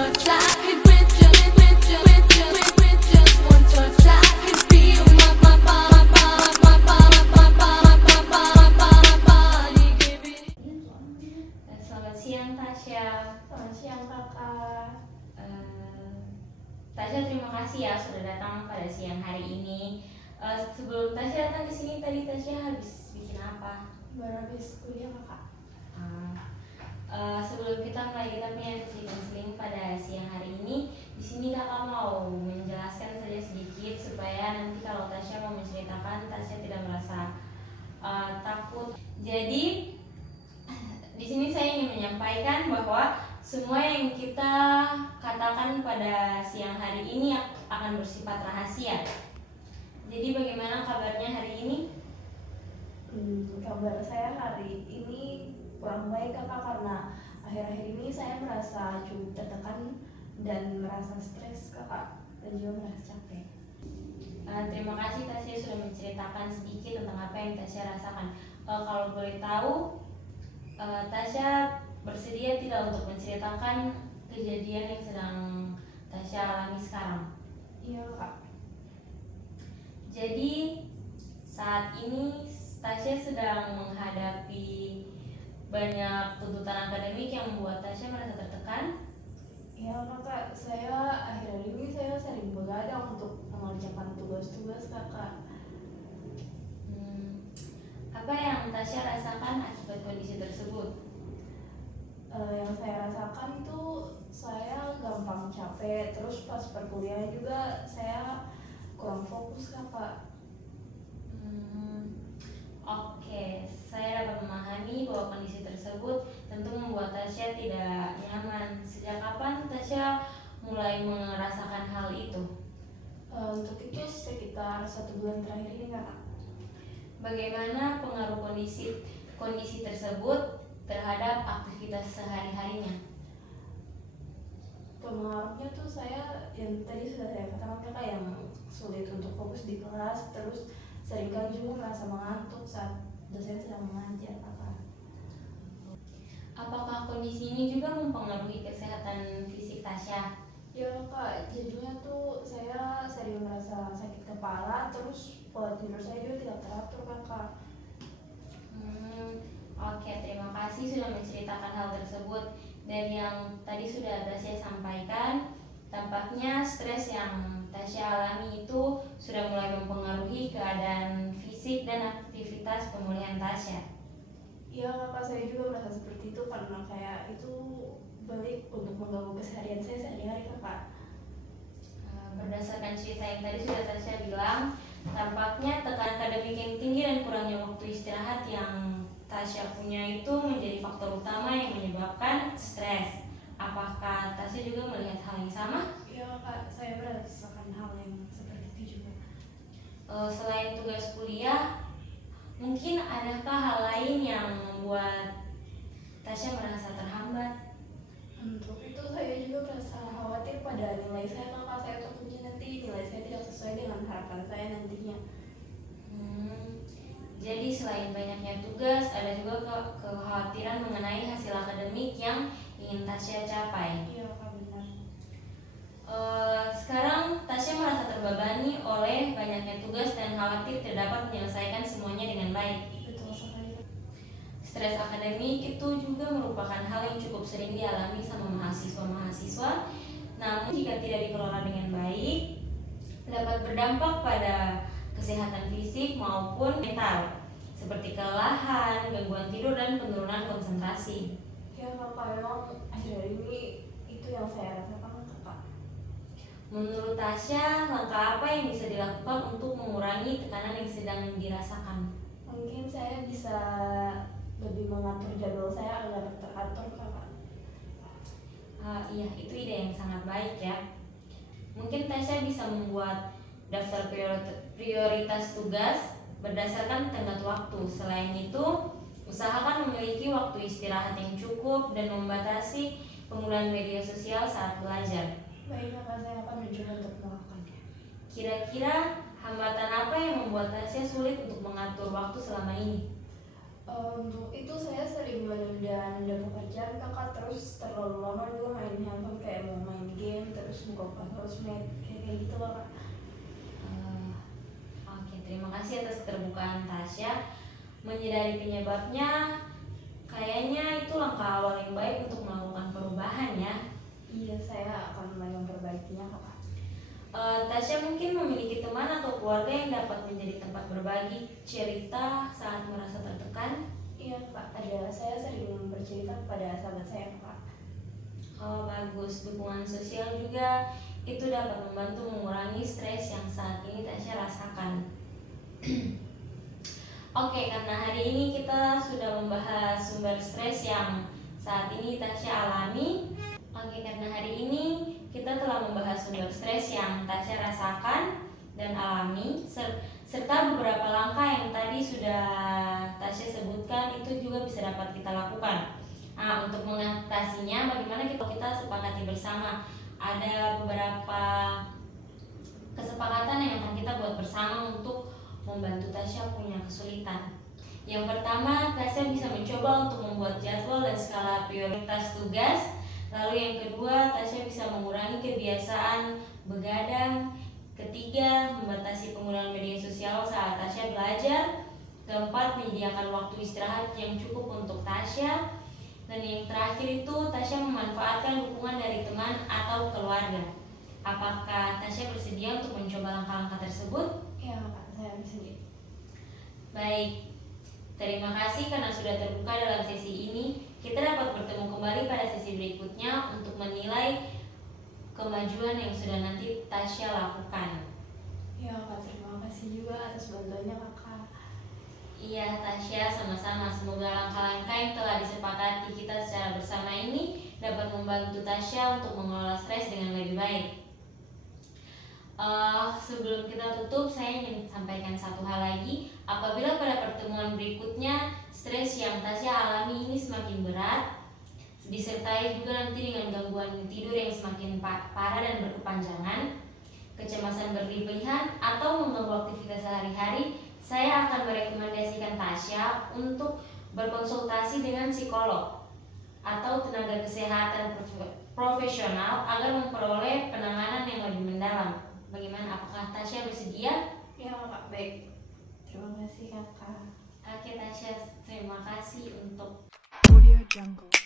touch, I could with just one touch, I could feel my body giving. Selamat siang Tasya. Selamat siang kakak. Tasya, terima kasih ya sudah datang pada siang hari ini. Sebelum Tasya datang ke sini tadi Tasya habis bikin apa? Baru habis kuliah kakak. Sebelum kita mulai kita punya sesi konseling pada siang hari ini, di sini kakak mau menjelaskan saja sedikit supaya nanti kalau Tasya mau menceritakan Tasya tidak merasa takut. Jadi di sini saya ingin menyampaikan bahwa semua yang kita katakan pada siang hari ini akan bersifat rahasia. Jadi bagaimana kabarnya hari ini? Kabar saya hari ini kurang baik kakak, karena akhir-akhir ini saya merasa cukup tertekan dan merasa stres kakak, dan juga merasa capek. Terima kasih Tasya sudah menceritakan sedikit tentang apa yang Tasya rasakan. Kalau boleh tahu, Tasya bersedia tidak untuk menceritakan kejadian yang sedang Tasya alami sekarang? Iya kak. Jadi saat ini Tasya sedang menghadapi banyak tuntutan akademik yang membuat Tasya merasa tertekan. Iya kakak, saya akhir-akhir ini saya sering begadang untuk mengerjakan tugas-tugas kakak. Apa yang Tasya rasakan akibat kondisi tersebut? Yang saya rasakan itu saya gampang capek, terus pas perkuliahan juga saya kurang fokus kakak. Oke, saya dapat memahami bahwa kondisi tersebut tentu membuat Tasya tidak nyaman. Sejak kapan Tasya mulai merasakan hal itu? Untuk itu sekitar 1 bulan terakhir ini kakak. Bagaimana pengaruh kondisi tersebut terhadap aktivitas sehari-harinya? Pengaruhnya tuh saya yang tadi sudah saya katakan kakak, yang sulit untuk fokus di kelas, terus seringkali juga merasa mengantuk saat dosen sedang mengajar kakak. Apakah kondisi ini juga mempengaruhi kesehatan fisik Tasya? Ya kak, jadinya tuh saya sering merasa sakit kepala, terus pola tidur saya juga tidak teratur kakak. Oke, terima kasih sudah menceritakan hal tersebut. Dari yang tadi sudah Tasya sampaikan, tampaknya stres yang Tasya alami itu sudah mulai mempengaruhi keadaan fisik dan aktivitas pemulihan Tasya. Iya kakak, saya juga merasa seperti itu karena kayak itu balik untuk mengganggu keseharian saya sehari-hari kakak. Berdasarkan cerita yang tadi sudah Tasya bilang, tampaknya tekanan akademik yang tinggi dan kurangnya waktu istirahat yang Tasya punya itu menjadi faktor utama yang menyebabkan stres. Apakah Tasya juga melihat hal yang sama? Iya kak, saya merasakan hal yang seperti itu juga. Selain tugas kuliah, mungkin adakah hal lain yang membuat Tasya merasa terhambat? Untuk itu saya juga merasa khawatir pada nilai saya kakak. Saya takutnya nanti nilai saya tidak sesuai dengan harapan saya nantinya. Jadi selain banyaknya tugas, ada juga kekhawatiran mengenai hasil akademik yang ingin Tasya capai. Iya kak, benar. Sekarang Tasya merasa terbebani oleh banyaknya tugas dan khawatir tidak dapat menyelesaikan semuanya dengan baik. Betul sekali. Stres akademik itu juga merupakan hal yang cukup sering dialami sama mahasiswa-mahasiswa. Namun jika tidak dikelola dengan baik, dapat berdampak pada kesehatan fisik maupun mental, seperti kelelahan, gangguan tidur, dan penurunan konsentrasi. Ya kakak, memang akhir-akhir ini itu yang saya rasakan kakak. Menurut Tasya, langkah apa yang bisa dilakukan untuk mengurangi tekanan yang sedang dirasakan? Mungkin saya bisa lebih mengatur jadwal saya agar teratur kakak. Iya, itu ide yang sangat baik ya. Mungkin Tasya bisa membuat daftar prioritas tugas berdasarkan tenggat waktu. Selain itu, usahakan memiliki waktu istirahat yang cukup dan membatasi penggunaan media sosial saat belajar. Baik kakak, saya akan mencoba untuk melakukannya. Kira-kira hambatan apa yang membuat Tasya sulit untuk mengatur waktu selama ini? Untuk itu saya sering menunda pekerjaan kakak, terus terlalu lama juga main handphone, kayak mau main terus buka sosmed kayak gitu loh Kak. Oke, terima kasih atas keterbukaan Tasya. Menyadari penyebabnya, kayaknya itu langkah awal yang baik untuk melakukan perubahan ya. Iya, saya akan mulai memperbaikinya Kak. Tasya mungkin memiliki teman atau keluarga yang dapat menjadi tempat berbagi cerita saat merasa tertekan. Iya Kak, saya sering bercerita kepada sahabat saya Kak. Oh, bagus. Dukungan sosial juga itu dapat membantu mengurangi stres yang saat ini Tasya rasakan. Oke, karena hari ini kita sudah membahas sumber stres yang saat ini Tasya alami. Oke, karena hari ini kita telah membahas sumber stres yang Tasya rasakan dan alami, serta beberapa langkah yang tadi sudah Tasya sebutkan itu juga bisa dapat kita lakukan. Nah, untuk mengatasinya, bagaimana kita sepakati bersama? Ada beberapa kesepakatan yang akan kita buat bersama untuk membantu Tasya punya kesulitan. Yang pertama, Tasya bisa mencoba untuk membuat jadwal dan skala prioritas tugas. Lalu yang kedua, Tasya bisa mengurangi kebiasaan begadang. Ketiga, membatasi penggunaan media sosial saat Tasya belajar. Keempat, menyediakan waktu istirahat yang cukup untuk Tasya. Dan yang terakhir itu, Tasya memanfaatkan dukungan dari teman atau keluarga. Apakah Tasya bersedia untuk mencoba langkah-langkah tersebut? Iya Kak, saya bersedia. Baik, terima kasih karena sudah terbuka dalam sesi ini. Kita dapat bertemu kembali pada sesi berikutnya untuk menilai kemajuan yang sudah nanti Tasya lakukan. Iya Kak, terima kasih juga atas bantuannya Kakak. Iya Tasya, sama-sama. Semoga langkah-langkah yang telah disepakati kita secara bersama ini dapat membantu Tasya untuk mengelola stres dengan lebih baik. Sebelum kita tutup, saya ingin sampaikan satu hal lagi. Apabila pada pertemuan berikutnya stres yang Tasya alami ini semakin berat, disertai juga nanti dengan gangguan tidur yang semakin parah dan berkepanjangan, kecemasan berlebihan atau mengganggu aktivitas sehari-hari, saya akan merekomendasikan Tasya untuk berkonsultasi dengan psikolog atau tenaga kesehatan profesional agar memperoleh penanganan yang lebih mendalam. Bagaimana, apakah Tasya bersedia? Iya Kak, baik. Terima kasih Kakak. Oke Tasya, terima kasih untuk Audio Jungle.